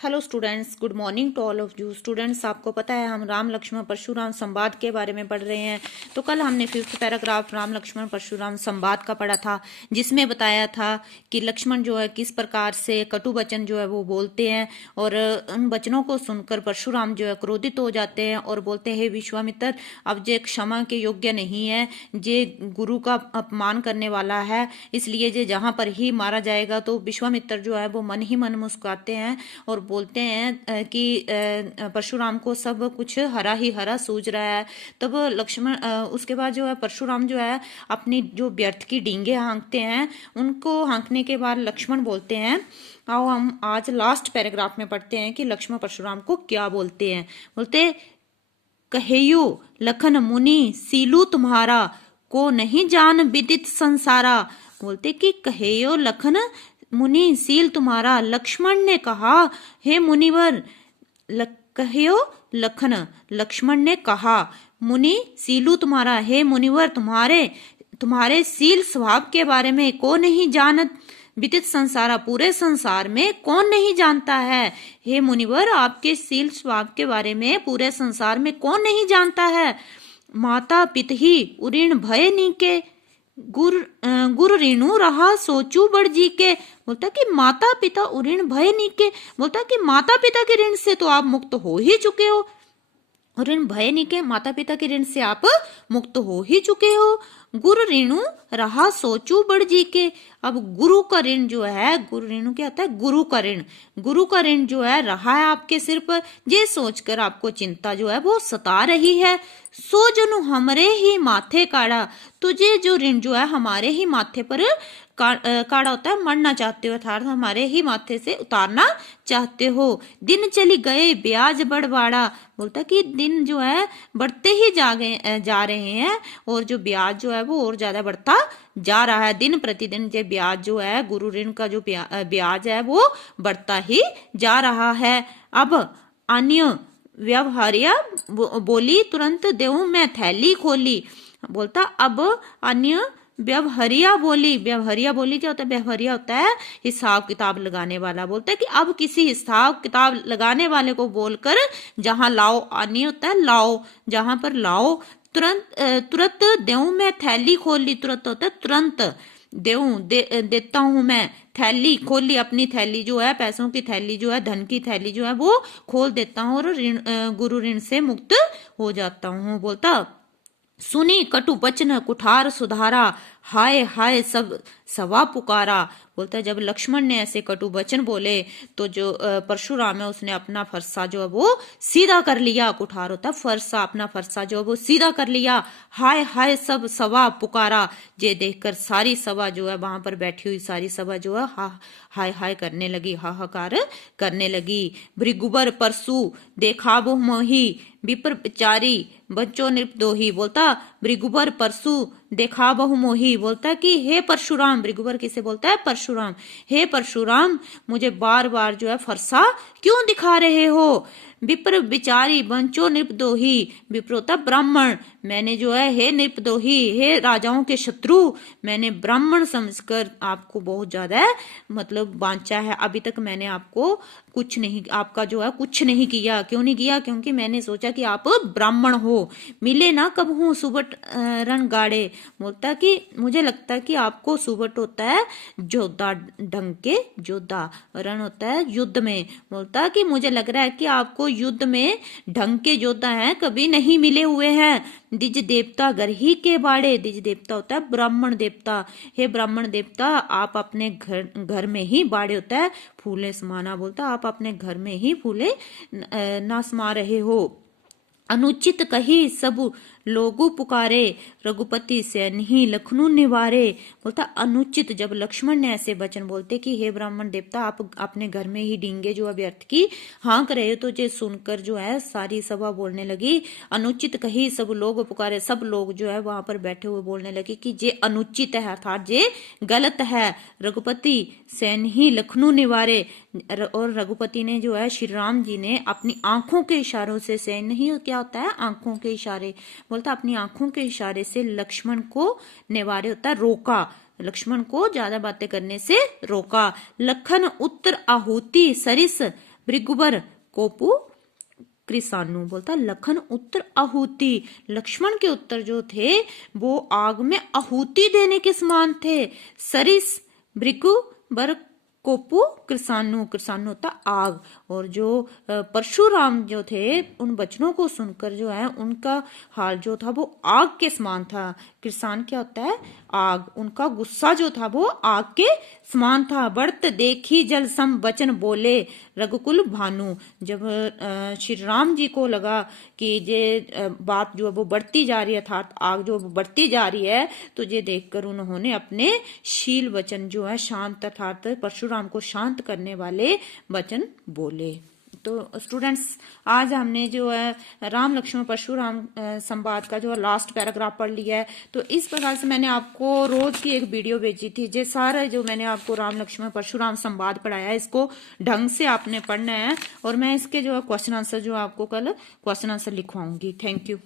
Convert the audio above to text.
Hello students, good morning to all of you students. आपको पता है हम राम लक्ष्मण परशुराम संवाद के बारे में पढ़ रहे हैं। तो कल हमने 5th पैराग्राफ राम लक्ष्मण परशुराम संवाद का पढ़ा था, जिसमें बताया था कि लक्ष्मण जो है किस प्रकार से कटु वचन जो है वो बोलते हैं और उन वचनों को सुनकर परशुराम जो है क्रोधित हो जाते हैं और बोलते हैं, विश्वामित्र अब जे क्षमा के योग्य नहीं है, जे गुरु का अपमान करने वाला है, इसलिए जे जहां पर ही मारा जाएगा। तो विश्वामित्र जो है वो मन ही मन मुस्कुराते हैं और बोलते हैं कि परशुराम को सब कुछ हरा ही हरा सूझ रहा है। तब लक्ष्मण उसके बाद जो है परशुराम जो है अपनी जो व्यर्थ की डींगे हाँकते हैं, उनको हाँकने के बाद लक्ष्मण बोलते हैं। आओ हम आज लास्ट पैराग्राफ में पढ़ते हैं कि लक्ष्मण परशुराम को क्या बोलते हैं। बोलते, कहेयो लखन मुनि सीलू तुम्हारा, को नहीं जान विदित संसारा। बोलते कि कहेयो लखन मुनि सील तुम्हारा। लक्ष्मण ने कहा, हे मुनिवर, कहो लखन, लक्ष्मण ने कहा, मुनि सीलू तुम्हारा, हे मुनिवर तुम्हारे सील स्वभाव के बारे में को नहीं जानत विदित संसारा, पूरे संसार में कौन नहीं जानता है। हे मुनिवर, आपके सील स्वभाव के बारे में पूरे संसार में कौन नहीं जानता है। माता पितहि उऋण भय नीके, गुर ऋणु रहा सोचू बड़ जी के। बोलता कि माता पिता उऋण भय नीके, बोलता कि माता पिता के ऋण से तो आप मुक्त हो ही चुके हो। ऋण भय नीके, माता पिता के ऋण से आप मुक्त हो ही चुके हो। गुरु ऋणु रहा सोचू बड़ जी के। अब गुरु का ऋण जो है, गुरु ऋणु क्या होता है, गुरु का ऋण, गुरु का ऋण जो है रहा है आपके सिर पर, ये सोचकर आपको चिंता जो है वो सता रही है। सो जनु हमरे ही माथे काढ़ा, तुझे जो ऋण जो है हमारे ही माथे पर काढ़ा होता है, मरना चाहते हो, अर्थात हमारे ही माथे से उतारना चाहते हो। दिन चली गए ब्याज बढ़वाड़ा, बोलता कि दिन जो है बढ़ते ही जा रहे हैं और जो ब्याज जो है वो और ज्यादा बढ़ता जा रहा है। दिन प्रतिदिन जो ब्याज जो है, गुरु ऋण का जो ब्याज है वो बढ़ता ही जा रहा है। अब अन्य व्यवहार्य बोली, तुरंत देऊं मैं थैली खोली। बोलता अब अन्य व्यवहारिया बोली, व्यवहारिया बोली क्या होता है, व्यवहारिया होता है हिसाब किताब लगाने वाला। बोलता है कि अब किसी हिसाब किताब लगाने वाले को बोलकर जहां लाओ, आनी होता है लाओ, जहां पर लाओ, तुरंत देऊं मैं थैली खोली, तुरंत होता है तुरंत, देता हूं मैं थैली खोली, अपनी थैली जो है, पैसों की थैली जो है, धन की थैली जो है वो खोल देता हूं और गुरु ऋण से मुक्त हो जाता हूं। बोलता सुनी कटु बचन कुठार सुधारा, हाय हाय सब सवा पुकारा। बोलता है जब लक्ष्मण ने ऐसे कटु वचन बोले तो जो परशुराम है उसने अपना फरसा जो है वो सीधा कर लिया। कुठार होता है फरसा, अपना फरसा जो है वो सीधा कर लिया। हाय हाय सब सवा पुकारा, ये देखकर सारी सभा जो है, वहां पर बैठी हुई सारी सभा जो है हाय हाय करने लगी, हाहाकार करने लगी। भृगुबर परसु देखा वो मोही, विप्र बिचारी बच्चों नृपदोही। बोलता भृगुबर परसु देखा बहु मोही। बोलता कि हे परशुराम, भृगुबर किसे बोलता है, परशुराम, हे परशुराम मुझे बार बार जो है फरसा क्यों दिखा रहे हो। विप्र बिचारी बंचो नृपदोही, विप्र होता ब्राह्मण, मैंने जो है हे नृपदोही, हे राजाओं के शत्रु, मैंने ब्राह्मण समझकर आपको बहुत ज्यादा मतलब बांचा है। अभी तक मैंने आपको कुछ नहीं, आपका जो है कुछ नहीं किया। क्यों नहीं किया, क्योंकि मैंने सोचा कि आप ब्राह्मण हो। मिले ना कब हूँ सुबट रण गाड़े। बोलता कि मुझे लगता है कि आपको सुबट होता है योद्धा, ढंग के योद्धा, रण होता है युद्ध में। बोलता कि मुझे लग रहा है कि आपको युद्ध में ढंग के योद्धा हैं कभी नहीं मिले हुए हैं। द्विज देवता घर ही के बाड़े, द्विज देवता होता है ब्राह्मण देवता, हे ब्राह्मण देवता आप अपने घर में ही बाड़े होता है फूले समाना। बोलता आप अपने घर में ही फूले ना समा रहे हो। अनुचित कही सब लोगु पुकारे, रघुपति से नहीं लखनऊ निवारे। बोलता अनुचित, जब लक्ष्मण ने ऐसे वचन बोलते कि हे ब्राह्मण देवता आप अपने घर में ही डींगे जो व्यर्थ की हाँक रहे हो, तो ये सुनकर जो है सारी सभा बोलने लगी। अनुचित कही सब लोग पुकारे, सब लोग जो है वहां पर बैठे हुए बोलने लगे कि ये अनुचित है, अर्थात ये गलत है। रघुपति से नहीं लखनऊ निवारे, और रघुपति ने जो है श्री राम जी ने अपनी आंखों के इशारों से सैन नहीं क्या होता है, आंखों के इशारे, बोलता अपनी आंखों के इशारे से लक्ष्मण को निवारे होता है रोका, लक्ष्मण को ज्यादा बातें करने से रोका। लखन उत्तर आहुति सरिस भृगुबर कोपु कृसानु। बोलता लखन उत्तर आहुति, लक्ष्मण के उत्तर जो थे वो आग में आहुति देने के समान थे। सरिस भृगुबर कोपु कृसानु, कृसानु होता आग। और जो परशुराम जो थे उन वचनों को सुनकर जो है उनका हाल जो था वो आग के समान था। कृसान क्या होता है? आग। उनका गुस्सा जो था वो आग के समान था। बढ़त देखी जल सम वचन बोले रघुकुल भानु। जब श्री राम जी को लगा कि ये बात जो है वो बढ़ती जा रही है, अर्थात आग जो बढ़ती जा रही है, तो ये देखकर उन्होंने अपने शील वचन जो है शांत, अर्थात परशुराम को शांत करने वाले वचन बोले। तो स्टूडेंट्स आज हमने जो है राम लक्ष्मण परशुराम संवाद का जो लास्ट पैराग्राफ पढ़ लिया है। तो इस प्रकार से मैंने आपको रोज की एक वीडियो भेजी थी। ये सारा जो मैंने आपको राम लक्ष्मण परशुराम संवाद पढ़ाया है इसको ढंग से आपने पढ़ना है, और मैं इसके जो क्वेश्चन आंसर जो आपको कल क्वेश्चन आंसर लिखवाऊंगी। Thank you.